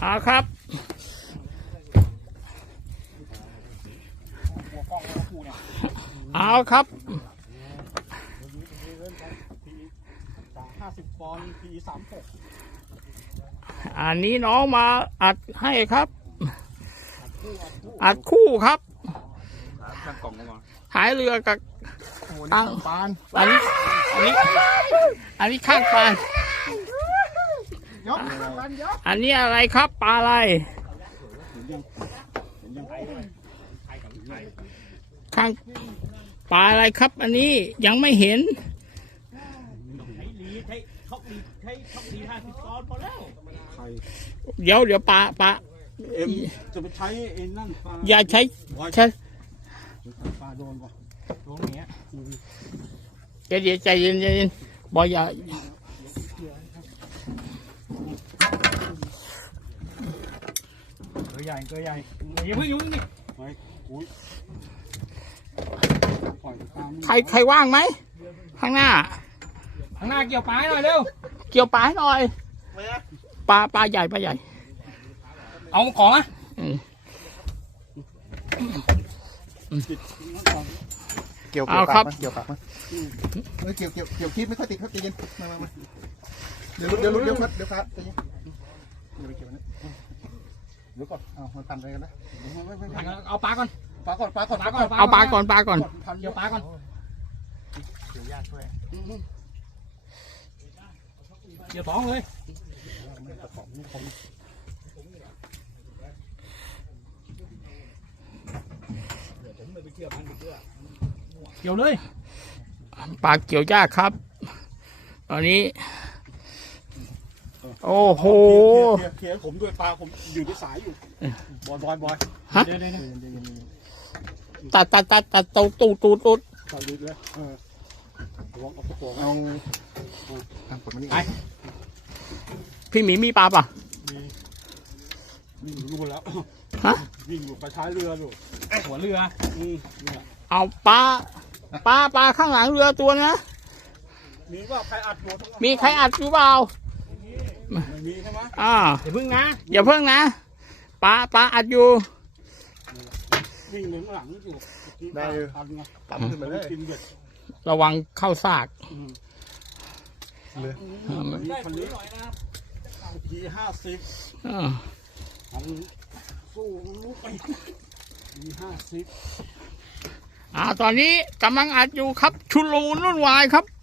เอาครับหัวกล้องหัวคู่เนี่ยเอาครับสามห้าสิบปอนด์พีสามหกอันนี้น้องมาอัดให้ครับคู่อัดคู่อัดคู่ครับช่างกล่องมาหายเรือกับโอ้ตั้นี่งปานอันนี้อันนี้ อันนี้ข้างปลาย ยกปานยกอันนี้อะไรครับปลาอะไรเห็นยังเห็นยังไงไทยกับไทยข้างปลาอะไรครับ อันนี้ยังไม่เห็นใช้ลีใช้ท็อกลีใช้ท็อกลีห้าสิบปอนด์พอแล้วไทยเดี๋ยวเดี๋ยวปลาปลาเอ็มจะไปใช้ไอ้นั่นปลาอย่าใช้ใช้ปลาโดนก่อนตรงเนี้ยเดี๋ยวเดี๋ยวใจเย็นใจเย็นบอยอย่า เกลือใหญ่เกลือใหญ่อย่าเพิ่งยุ่งนี่ไว้อุ้ยปล่อยตามใครใครว่างไหมข้างหน้า ข้างหน้าเกี่ยวปลายหน่อยเร็ว เกี่ยวปลาให้หน่อยปลาปลาใหญ่ปลาใหญ่เอาของอะอืมติดนั่นก่อนเกี่ยวเอาเกี่ยวครัปาบกมั้ยเกี่ยวปากมั้ยเออเกี่ยวเกี่ยวเกี่ยวคลิปไม่ค่อยติดครับใจเย็นมามามาเดี๋ยวเดี๋ยวเดี๋ยวครับเดี๋ยวครับใจเย็นเดี๋ยวไปเกี่ยวนะเดี๋ยวก่อนเอามันพันอะไรกันนะเอาปลาก่อนปาก่อนปาก่อนปลาก่อนเอาปลาก่อนปลาก่อนพันเกี่ยวปลาก่อนเกี่ยวยากด้วยเกี่ยวสองเลยเกี่ยวเลยปลาเกี่ยวยากครับ ตอนนี้ โอ้โห เคลียร์เคลียร์ผมด้วยปลาผมอยู่ในสายอยู่บอยบอยบอยเดี๋ยวเดี๋ยวเดี๋ยวตัดตัดตัดตัดตูดตูดตูดตูดสายลึกเลยเออระวังเอาตะกัวเอาทำผลมันนี่พี่หมีมีปลาป่ะวิ่งอยู่นู่นแล้วฮะ วิ่งอยู่กระช้ายเรืออยู่หัวเรืออืมเนี่ยเอาปลาปลาปลาข้างหลังเรือตัวนะ มีว่าใครอัดหัวทั้งมีใครอัดอยู่เปล่า อ่าอย่าเพิ่งนะอย่าเพิ่งนะปลาปลาอัดอยู่วิ่งหนึ่งหลังอยู่ทันไงปั๊มขึ้นมาเลยกินเบ็ดระวังเข้าซากเลยนี่คันนี้ทีห้าสิบอ่าอันสู้ลูกไปทีห้าสิบอ่าตอนนี้กำลังอัดอยู่ครับชุลมุนวุ่นวายครับผม